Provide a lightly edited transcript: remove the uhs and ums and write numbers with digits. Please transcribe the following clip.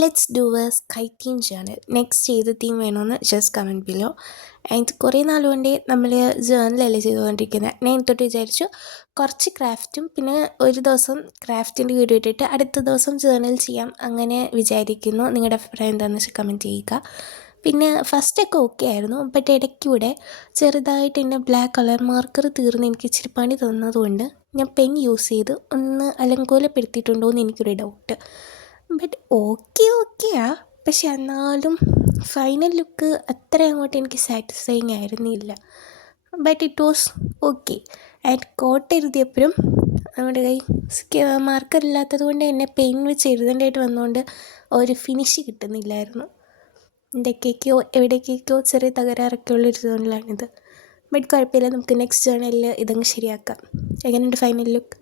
Let's do A sky theme journal. Next ഏത് theme വേണമെന്ന് just comment below. And കുറേ നാൾ കൊണ്ടേ നമ്മൾ ജേണലല്ലേ ചെയ്തുകൊണ്ടിരിക്കുന്നത്. ഞാൻ തൊട്ട് വിചാരിച്ചു കുറച്ച് ക്രാഫ്റ്റും പിന്നെ ഒരു ദിവസം ക്രാഫ്റ്റിൻ്റെ വീഡിയോ ഇട്ടിട്ട് അടുത്ത ദിവസം ജേണൽ ചെയ്യാം, അങ്ങനെ വിചാരിക്കുന്നു. നിങ്ങളുടെ അഭിപ്രായം എന്താണെന്ന് വെച്ചാൽ കമൻറ്റ് ചെയ്യുക. പിന്നെ ഫസ്റ്റൊക്കെ ഓക്കെ ആയിരുന്നു, ബട്ട് ഇടയ്ക്കൂടെ ചെറുതായിട്ട് എൻ്റെ ബ്ലാക്ക് കളർ മാർക്കർ തീർന്ന് എനിക്ക് ഇച്ചിരി പണി തന്നതുകൊണ്ട് ഞാൻ പെൻ യൂസ് ചെയ്ത് ഒന്ന് അലങ്കോലപ്പെടുത്തിയിട്ടുണ്ടോ എന്ന് എനിക്കൊരു ഡൗട്ട്. ബട്ട് ഓക്കെയാ, പക്ഷെ എന്നാലും ഫൈനൽ ലുക്ക് അത്ര അങ്ങോട്ട് എനിക്ക് സാറ്റിസ്ഫൈങ് ആയിരുന്നില്ല. But it was okay. And coat എഴുതിയപ്പോഴും നമ്മുടെ കൈ മാർക്കർ ഇല്ലാത്തത് കൊണ്ട് തന്നെ പെയിൻ വെച്ച് എഴുതേണ്ടതായിട്ട് വന്നുകൊണ്ട് ഒരു ഫിനിഷ് കിട്ടുന്നില്ലായിരുന്നു. എന്തൊക്കെയൊക്കെയോ എവിടേക്കൊക്കെയോ ചെറിയ തകരാറൊക്കെ ഉള്ളൊരു സോണിലാണിത്. ബട്ട് കുഴപ്പമില്ല, നമുക്ക് നെക്സ്റ്റ് ജേണലിൽ ഇതങ്ങ് ശരിയാക്കാം. എങ്ങനെയുണ്ട് ഫൈനൽ ലുക്ക്?